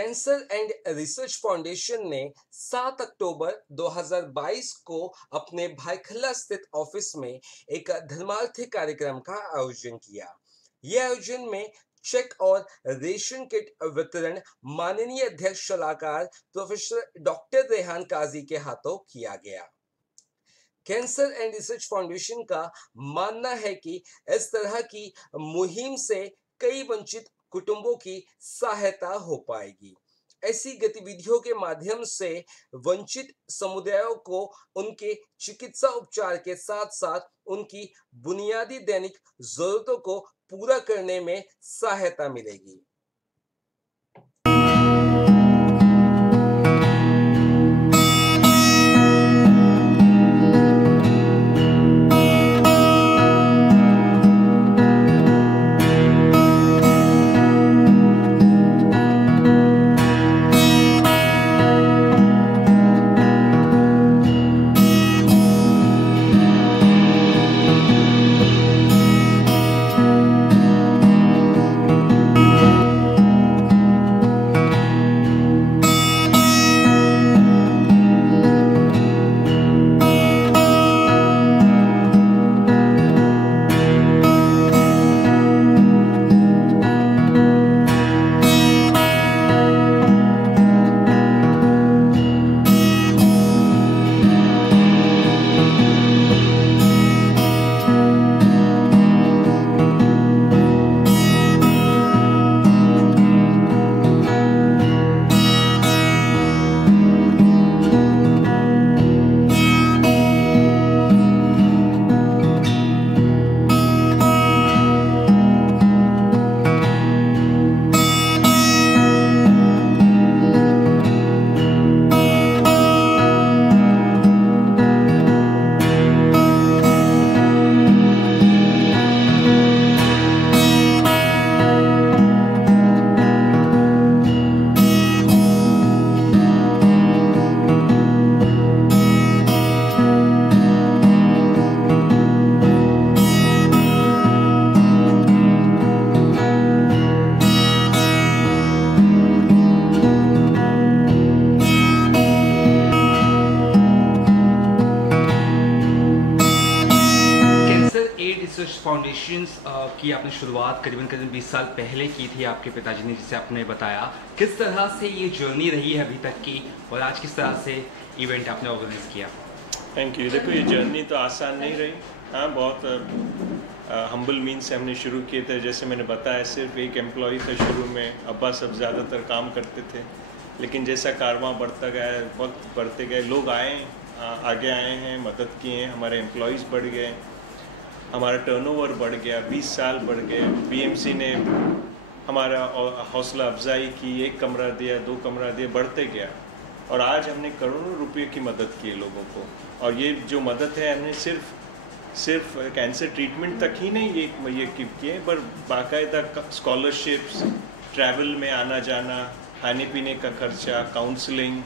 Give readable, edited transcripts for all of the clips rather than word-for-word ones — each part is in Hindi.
कैंसर एंड रिसर्च फाउंडेशन ने 7 अक्टूबर 2022 को अपने भायखला स्थित ऑफिस में एक धर्मार्थी कार्यक्रम का आयोजन किया। यह आयोजन में चेक और रेशन किट वितरण माननीय अध्यक्ष सलाहकार प्रोफेसर डॉक्टर रेहान काजी के हाथों किया गया। कैंसर एंड रिसर्च फाउंडेशन का मानना है कि इस तरह की मुहिम से कई वंचित कुटुंबों की सहायता हो पाएगी। ऐसी गतिविधियों के माध्यम से वंचित समुदायों को उनके चिकित्सा उपचार के साथ साथ उनकी बुनियादी दैनिक जरूरतों को पूरा करने में सहायता मिलेगी। फाउंडेशन की आपने शुरुआत करीबन 20 साल पहले की थी आपके पिताजी ने, जिसे आपने बताया। किस तरह से ये जर्नी रही है अभी तक की और आज किस तरह से इवेंट आपने ऑर्गेनाइज किया? Thank you. देखो, ये जर्नी तो आसान नहीं रही। हाँ, बहुत हम्बल मीन से हमने शुरू किए थे। जैसे मैंने बताया, सिर्फ एक एम्प्लॉय था शुरू में। अब्बा सब ज़्यादातर काम करते थे, लेकिन जैसा कारवां बढ़ता गया, वक्त बढ़ते गए, लोग आगे आए हैं, मदद किए हैं, हमारे एम्प्लॉयज़ बढ़ गए, हमारा टर्नओवर बढ़ गया, 20 साल बढ़ गए। बीएमसी ने हमारा हौसला अफजाई की, 1 कमरा दिया, 2 कमरा दिया, बढ़ते गया और आज हमने करोड़ों रुपए की मदद की है लोगों को। और ये जो मदद है, हमने सिर्फ कैंसर ट्रीटमेंट तक ही नहीं ये किए, पर बाकायदा स्कॉलरशिप्स, ट्रैवल में आना जाना, खाने पीने का खर्चा, काउंसलिंग,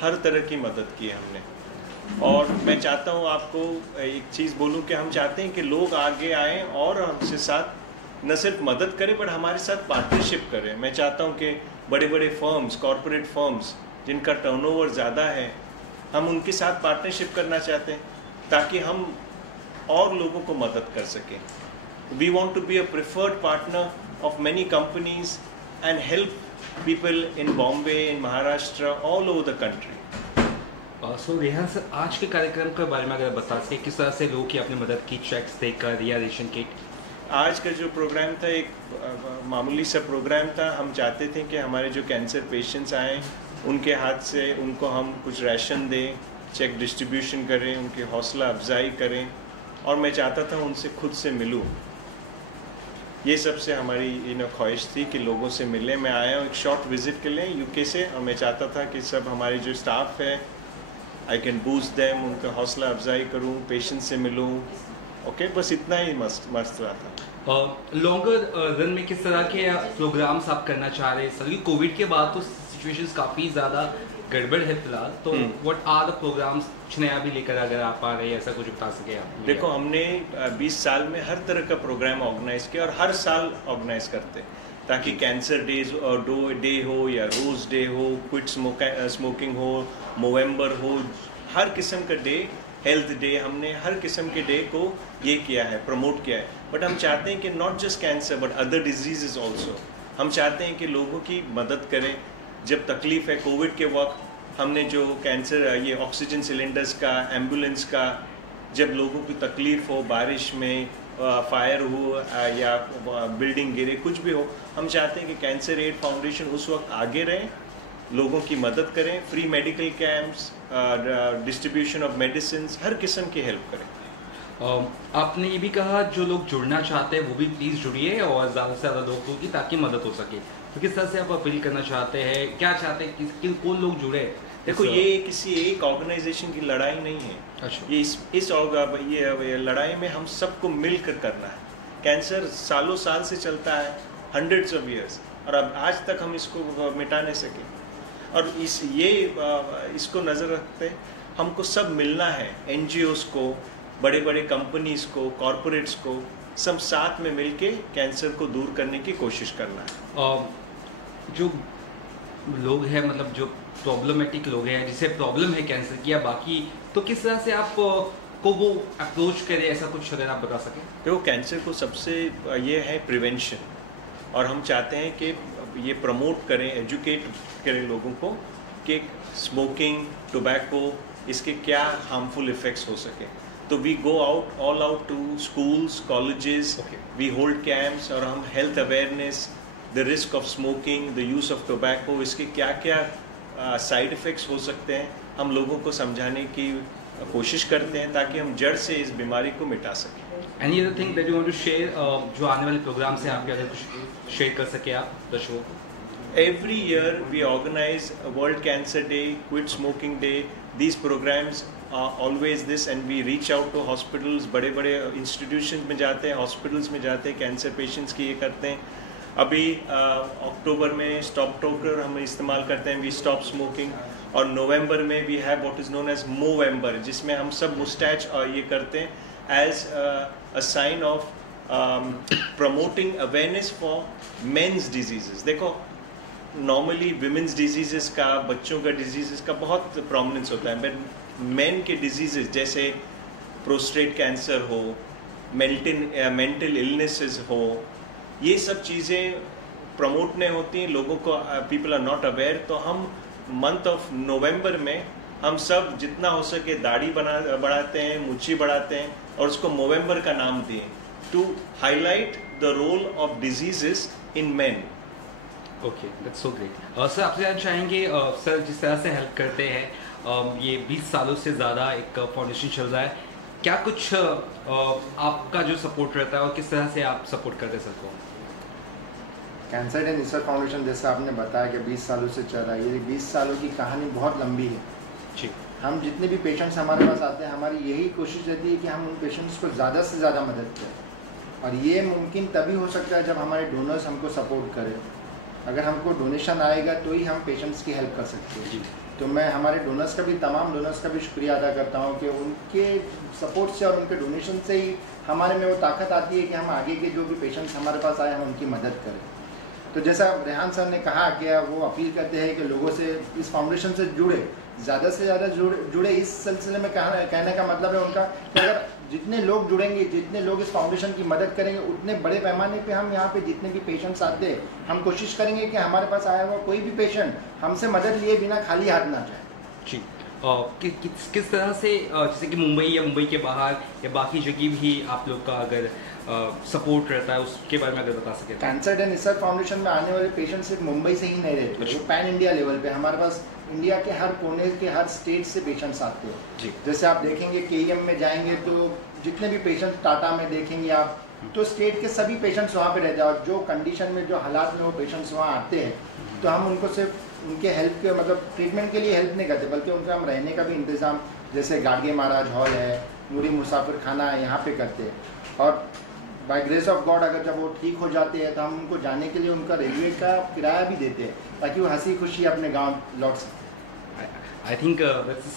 हर तरह की मदद की है हमने। और मैं चाहता हूँ आपको एक चीज़ बोलूँ कि हम चाहते हैं कि लोग आगे आएँ और हमसे साथ न सिर्फ मदद करें, बट हमारे साथ पार्टनरशिप करें। मैं चाहता हूँ कि बड़े बड़े फर्म्स, कॉरपोरेट फर्म्स जिनका टर्नओवर ज़्यादा है, हम उनके साथ पार्टनरशिप करना चाहते हैं ताकि हम और लोगों को मदद कर सकें। We want to be a preferred partner of many companies and help people in Bombay, in Maharashtra, all over the country. So Rehan sir, आज के कार्यक्रम के बारे में अगर बता सकें, किस तरह से लोगों की आपने मदद की, चेक्स देकर या रेशन किट? आज का जो प्रोग्राम था एक मामूली सा प्रोग्राम था। हम चाहते थे कि हमारे जो कैंसर पेशेंट्स आएँ, उनके हाथ से उनको हम कुछ राशन दें, चेक डिस्ट्रीब्यूशन करें, उनकी हौसला अफजाई करें, और मैं चाहता था उनसे खुद से मिलूं। ये सबसे हमारी ख्वाहिश थी कि लोगों से मिले। मैं आया हूँ एक शॉर्ट विजिट के लिए यूके से, और मैं चाहता था कि सब हमारे जो स्टाफ है, आई कैन बूस्ट देम, उनका हौसला अफजाई करूँ, पेशेंट से मिलूँ। ओके, बस इतना ही मसला था। लॉन्गर रन में किस तरह के प्रोग्राम्स आप करना चाह रहे हैं? सर, कोविड के बाद तो सिचुएशंस काफ़ी ज़्यादा गड़बड़ है फिलहाल, तो व्हाट आर द प्रोग्राम्स कुछ नया भी लेकर अगर आप आ रहे हैं, ऐसा कुछ बता सके आप? देखो, हमने 20 साल में हर तरह का प्रोग्राम ऑर्गेनाइज किया और हर साल ऑर्गेनाइज करते। ताकि कैंसर डे हो या रोज डे हो, क्विट स्मोकिंग हो, नवंबर हो, हर किस्म का डे, हेल्थ डे, हमने हर किस्म के डे को ये किया है, प्रमोट किया है। बट हम चाहते हैं कि not just cancer but other diseases also, हम चाहते हैं कि लोगों की मदद करें। जब तकलीफ है कोविड के वक्त हमने जो कैंसर ये ऑक्सीजन सिलेंडर्स का, एम्बुलेंस का, जब लोगों की तकलीफ हो, बारिश में फायर हो या बिल्डिंग गिरे, कुछ भी हो, हम चाहते हैं कि कैंसर एड फाउंडेशन उस वक्त आगे रहे, लोगों की मदद करें, free medical camps, distribution of medicine, हर किस्म की हेल्प करें। आपने ये भी कहा जो लोग जुड़ना चाहते हैं वो भी प्लीज़ जुड़िए और ज़्यादा से ज़्यादा लोगों की, ताकि मदद हो सके। तो किस तरह से आप अपील करना चाहते हैं, क्या चाहते हैं, कौन लोग जुड़े? देखो, ये किसी एक ऑर्गेनाइजेशन की लड़ाई नहीं है। अच्छा। ये लड़ाई में हम सबको मिलकर करना है। कैंसर सालों साल से चलता है, हंड्रेड्स ऑफ ईयर्स, और अब आज तक हम इसको मिटा नहीं सके। और इसको नज़र रखते हमको सब मिलना है, NGOs को, बड़े बड़े कंपनीज को, कॉरपोरेट्स को, सब साथ में मिलके कैंसर को दूर करने की कोशिश करना है। जो लोग हैं, मतलब जो प्रॉब्लमेटिक लोग हैं, जिसे प्रॉब्लम है कैंसर की या बाकी, तो किस तरह से आप को वो अप्रोच करें, ऐसा कुछ अगर आप बता सकें? देखो, कैंसर को सबसे ये है प्रिवेंशन, और हम चाहते हैं कि ये प्रमोट करें, एजुकेट करें लोगों को कि स्मोकिंग, टोबैको, इसके क्या हार्मफुल इफ़ेक्ट्स हो सके। तो we go all out to schools, colleges, we hold camps, और हम health awareness, the risk of smoking, the use of tobacco, इसके क्या क्या साइड इफ़ेक्ट्स हो सकते हैं, हम लोगों को समझाने की कोशिश करते हैं ताकि हम जड़ से इस बीमारी को मिटा सकें। Any other thing that you want to share, जो आने वाले प्रोग्राम से आपके अगर कुछ शेयर कर सके आप दर्शकों को? Every year we organize a World Cancer Day, Quit Smoking Day. These programs are always this, and we reach out to hospitals, बड़े बड़े institutions में जाते हैं, hospitals में जाते हैं, cancer patients की ये करते हैं। अभी अक्टूबर में स्टॉप टोकर हम इस्तेमाल करते हैं, वी स्टॉप स्मोकिंग, और नवंबर में we have what is known as Movember, जिसमें हम सब मुस्टैच और ये करते हैं as a sign of promoting awareness for men's diseases. देखो, नॉर्मली विमेंस डिजीजेस का, बच्चों का डिजीजेस का बहुत प्रोमिनेंस होता है, बट मेन के डिजीजेस जैसे प्रोस्टेट कैंसर हो, मेंटल इलनेसेस हो, ये सब चीज़ें प्रमोट नहीं होती, लोगों को, पीपल आर नॉट अवेयर। तो हम मंथ ऑफ नवंबर में हम सब जितना हो सके दाढ़ी बढ़ाते हैं, मुच्छी बढ़ाते हैं, और उसको नवंबर का नाम दिए, to highlight the role of diseases in men. Okay, that's so great. Sir, आपसे जानना चाहेंगे, सर जिस तरह से हेल्प करते हैं, ये 20 सालों से ज़्यादा एक फाउंडेशन चल रहा है, क्या कुछ आपका जो सपोर्ट रहता है और किस तरह से आप सपोर्ट करते हैं सर को? कैंसर एंड रिसर्च फाउंडेशन, जैसा आपने बताया कि 20 सालों से चल रहा है, ये 20 सालों की कहानी बहुत लंबी है जी। हम जितने भी पेशेंट्स हमारे पास आते हैं, हमारी यही कोशिश रहती है कि हम उन पेशेंट्स को ज़्यादा से ज़्यादा मदद करें, और ये मुमकिन तभी हो सकता है जब हमारे डोनर्स हमको सपोर्ट करें। अगर हमको डोनेशन आएगा तो ही हम पेशेंट्स की हेल्प कर सकते हैं। तो मैं हमारे डोनर्स का भी, तमाम डोनर्स का भी शुक्रिया अदा करता हूँ कि उनके सपोर्ट से और उनके डोनेशन से ही हमारे में वो ताकत आती है कि हम आगे के जो भी पेशेंट्स हमारे पास आए, हम उनकी मदद करें। तो जैसा रेहान सर ने कहा कि वो अपील करते हैं कि लोगों से इस फाउंडेशन से जुड़े, ज़्यादा से ज़्यादा जुड़े। इस सिलसिले में कहने का मतलब है उनका कि अगर जितने लोग जुड़ेंगे, जितने लोग इस फाउंडेशन की मदद करेंगे, उतने बड़े पैमाने पे हम यहाँ पे जितने भी पेशेंट्स आते हैं, हम कोशिश करेंगे कि हमारे पास आया हुआ कोई भी पेशेंट हमसे मदद लिए बिना खाली हाथ ना जाए। जी। किस तरह से, जैसे कि मुंबई या मुंबई के बाहर या बाकी जगह भी आप लोग का अगर सपोर्ट रहता है, उसके बारे में अगर बता सके? कैंसर एंड रिसर्च फाउंडेशन में आने वाले पेशेंट सिर्फ मुंबई से ही नहीं रहते, वो पैन इंडिया लेवल पे हमारे पास इंडिया के हर कोने के, हर स्टेट से पेशेंट्स आते हैं। जैसे आप देखेंगे KEM में जाएंगे तो जितने भी पेशेंट्स, टाटा में देखेंगे आप, तो स्टेट के सभी पेशेंट्स वहाँ पे रहते हैं, और जो कंडीशन में, जो हालात में वो पेशेंट्स वहाँ आते हैं, तो हम उनको सिर्फ उनके हेल्प के, मतलब ट्रीटमेंट के लिए हेल्प नहीं करते, बल्कि उनका हम रहने का भी इंतज़ाम, जैसे गाड़गे महाराज हॉल है, नूरी मुसाफिर खाना है, यहाँ पे करते हैं। और बाय ग्रेस ऑफ गॉड अगर जब वो ठीक हो जाते हैं तो हम उनको जाने के लिए उनका रेलवे का किराया भी देते हैं, ताकि वो हंसी खुशी अपने गाँव लौट सकें। I think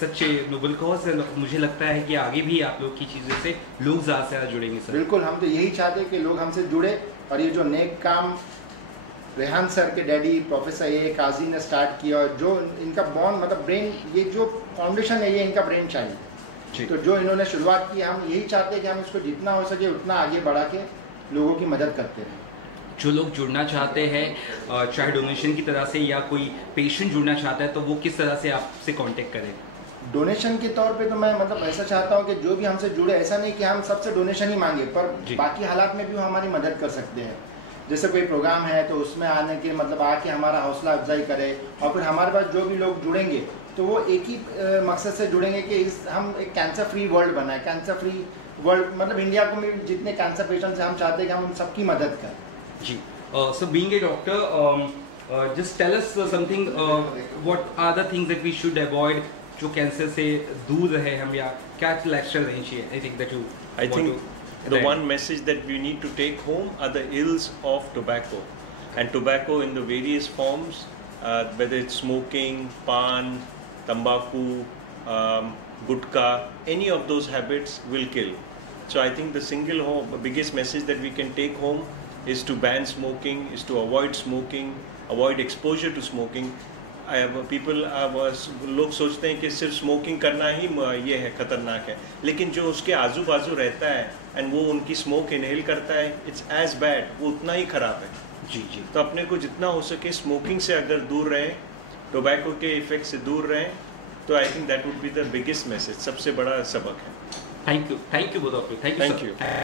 such a noble cause. मुझे लगता है कि आगे भी आप लोग की चीज़ों से लोग ज़्यादा से ज़्यादा जुड़ेंगे सर। बिल्कुल, हम तो यही चाहते हैं कि लोग हमसे जुड़े और ये जो नेक काम रेहान सर के डैडी प्रोफेसर ए काजी ने स्टार्ट किया, और जो इनका बॉन्ड मतलब ब्रेन, ये जो फाउंडेशन है ये इनका ब्रेन चाइल्ड, तो जो इन्होंने शुरुआत की, हम यही चाहते हैं कि हम इसको जितना हो सके उतना आगे बढ़ा के लोगों की मदद करते रहें। जो लोग जुड़ना चाहते हैं चाहे डोनेशन की तरह से या कोई पेशेंट जुड़ना चाहता है तो वो किस तरह से आपसे कांटेक्ट करें? डोनेशन के तौर पे तो मैं मतलब ऐसा चाहता हूँ कि जो भी हमसे जुड़े, ऐसा नहीं कि हम सबसे डोनेशन ही मांगे, पर बाकी हालात में भी वो हमारी मदद कर सकते हैं। जैसे कोई प्रोग्राम है तो उसमें आने के मतलब आके हमारा हौसला अफजाई करे, और फिर हमारे पास जो भी लोग जुड़ेंगे तो वो एक ही मकसद से जुड़ेंगे कि हम एक कैंसर फ्री वर्ल्ड बनाए। कैंसर फ्री वर्ल्ड मतलब इंडिया को में जितने कैंसर पेशेंट्स हैं, हम चाहते हैं कि हम उन सबकी मदद करें। जी, so being a doctor, just tell us something, what are the things that we should avoid जो कैंसर से दूर रहे हम, या क्या लाइफस्टाइल रहनी चाहिए? I think that you I think the one message that we need to take home are the ills of tobacco, and tobacco in the various forms, whether it's smoking, pan, tambaku, gutka, any of those habits will kill. So I think the biggest message that we can take home is to ban smoking, is to avoid smoking, avoid exposure to smoking. लोग सोचते हैं कि सिर्फ स्मोकिंग करना ही ये है, खतरनाक है, लेकिन जो उसके आजू बाजू रहता है एंड वो उनकी स्मोक इनहेल करता है, इट्स एज बैड, वो उतना ही खराब है। जी जी, तो अपने को जितना हो सके स्मोकिंग से अगर दूर रहें, टोबैको के इफेक्ट से दूर रहें, तो I think that would be the biggest message, सबसे बड़ा सबक है। Thank you both of you, thank you.